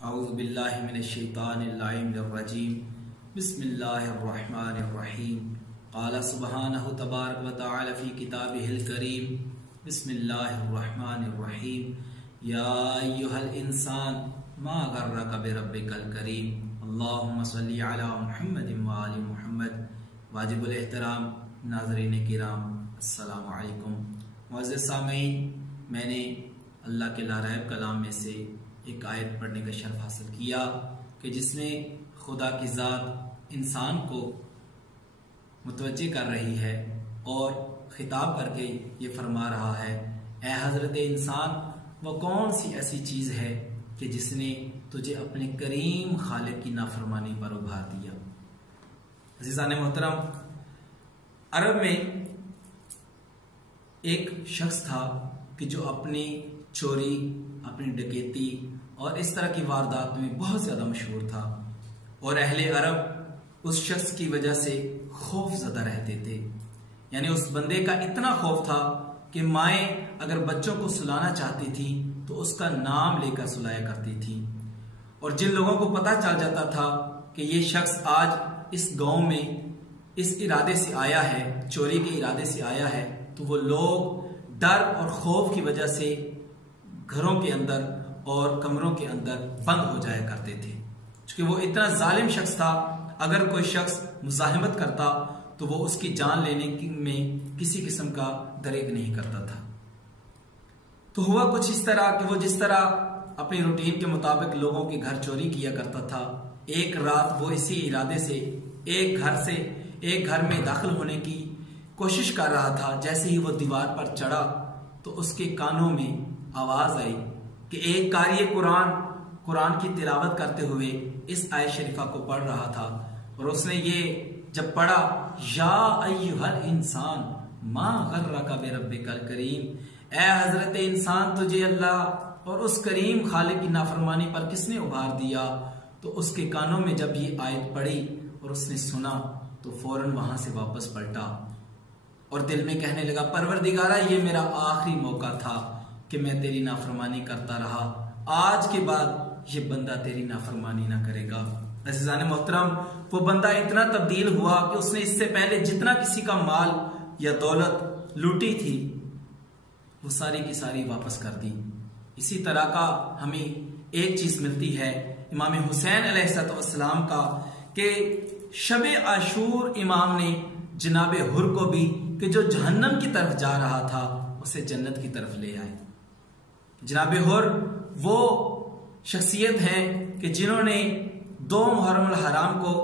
اعوذ باللہ من الشیطان اللعین الرجیم بسم اللہ الرحمن الرحیم قال سبحانہ تبارک و تعالی فی کتابہ الکریم بسم اللہ الرحمن الرحیم یا ایہا الانسان ما غرک بربک الکریم اللہم صلی علی محمد وآل محمد۔ واجب الاحترام ناظرین کرام السلام علیکم۔ معزز سامعین، میں نے اللہ کے لا ریب کلام میں سے ایک آیت پڑھنے کا شرف حاصل کیا کہ جس میں خدا کی ذات انسان کو متوجہ کر رہی ہے اور خطاب کر کے یہ فرما رہا ہے، اے حضرت انسان، وہ کون سی ایسی چیز ہے کہ جس نے تجھے اپنے کریم خالق کی نافرمانی پر ابھار دیا۔ عزیزان محترم، عرب میں ایک شخص تھا کہ جو اپنی چوری، اپنی ڈکیتی اور اس طرح کی واردات میں بہت زیادہ مشہور تھا، اور اہل عرب اس شخص کی وجہ سے خوف زدہ رہتے تھے۔ یعنی اس بندے کا اتنا خوف تھا کہ مائیں اگر بچوں کو سلانا چاہتی تھی تو اس کا نام لے کر سلایا کرتی تھی، اور جن لوگوں کو پتہ چل جاتا تھا کہ یہ شخص آج اس گاؤں میں اس ارادے سے آیا ہے، چوری کے ارادے سے آیا ہے، تو وہ لوگ ڈر اور خوف کی وجہ سے گھروں کے اندر اور کمروں کے اندر بند ہو جایا کرتے تھے، چونکہ وہ اتنا ظالم شخص تھا۔ اگر کوئی شخص مزاحمت کرتا تو وہ اس کی جان لینے میں کسی قسم کا دریغ نہیں کرتا تھا۔ تو ہوا کچھ اس طرح کہ وہ جس طرح اپنی روٹین کے مطابق لوگوں کے گھر چوری کیا کرتا تھا، ایک رات وہ اسی ارادے سے ایک گھر میں داخل ہونے کی کوشش کر رہا تھا۔ جیسے ہی وہ دیوار پر چڑھا تو اس کے کانوں میں آواز آئی کہ ایک قاری قرآن کی تلاوت کرتے ہوئے اس آیت شریفہ کو پڑھ رہا تھا، اور اس نے یہ جب پڑھا، یا ایھا الانسان ما غرک بربک الکریم، اے حضرت انسان، تجھے اللہ اور اس کریم خالق کی نافرمانی پر کس نے ابھار دیا، تو اس کے کانوں میں جب یہ آیت پڑھی اور اس نے سنا تو فوراً وہاں سے واپس پلٹا اور دل میں کہنے لگا، پروردگارہ، یہ میرا آخری موقع تھا کہ میں تیری نافرمانی کرتا رہا، آج کے بعد یہ بندہ تیری نافرمانی نہ کرے گا۔ عزیزان محترم، وہ بندہ اتنا تبدیل ہوا کہ اس نے اس سے پہلے جتنا کسی کا مال یا دولت لوٹی تھی وہ ساری کی ساری واپس کر دی۔ اسی طرح کا ہمیں ایک چیز ملتی ہے امام حسین علیہ السلام کا، کہ شب عاشور امام نے جناب حر کو بھی، کہ جو جہنم کی طرف جا رہا تھا، اسے جنت کی طرف لے آئے۔ جناب حر وہ شخصیت ہیں کہ جنہوں نے 2 محرم الحرام کو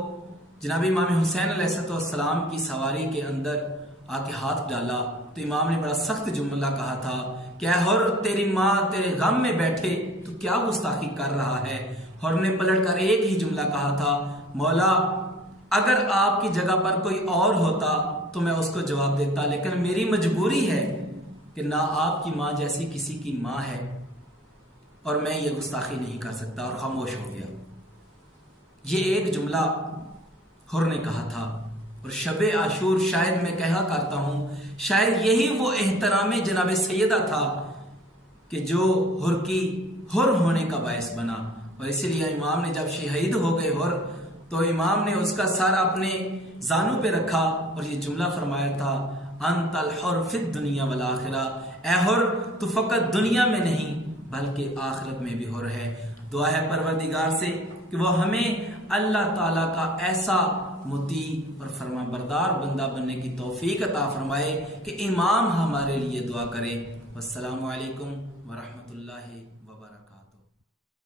جناب امام حسین علیہ السلام کی سواری کے اندر آ کے ہاتھ ڈالا تو امام نے بڑا سخت جملہ کہا تھا کہ اے حر، تیری ماں تیرے غم میں بیٹھے تو کیا گستاخی کر رہا ہے۔ حر نے پلٹ کر ایک ہی جملہ کہا تھا، مولا، اگر آپ کی جگہ پر کوئی اور ہوتا تو میں اس کو جواب دیتا، لیکن میری مجبوری ہے کہ نہ آپ کی ماں جیسی کسی کی ماں ہے اور میں یہ گستاخی نہیں کر سکتا، اور خاموش ہو گیا۔ یہ ایک جملہ حر نے کہا تھا، اور شب عاشور شاید میں کہا کرتا ہوں، شاید یہی وہ احترام جناب سیدہ تھا کہ جو حر کی حر ہونے کا باعث بنا، اور اسی لیے امام نے جب شہید ہو گئے حر تو امام نے اس کا سارا اپنے زانوں پہ رکھا اور یہ جملہ فرمایا تھا، انت الحر فی الدنیا والآخرہ، اے حر، تو فقط دنیا میں نہیں بلکہ آخرت میں بھی حر ہے۔ دعا ہے پروردگار سے کہ وہ ہمیں اللہ تعالیٰ کا ایسا مطیع اور فرما بردار بندہ بننے کی توفیق عطا فرمائے کہ امام ہمارے لیے دعا کرے۔ والسلام علیکم ورحمۃ اللہ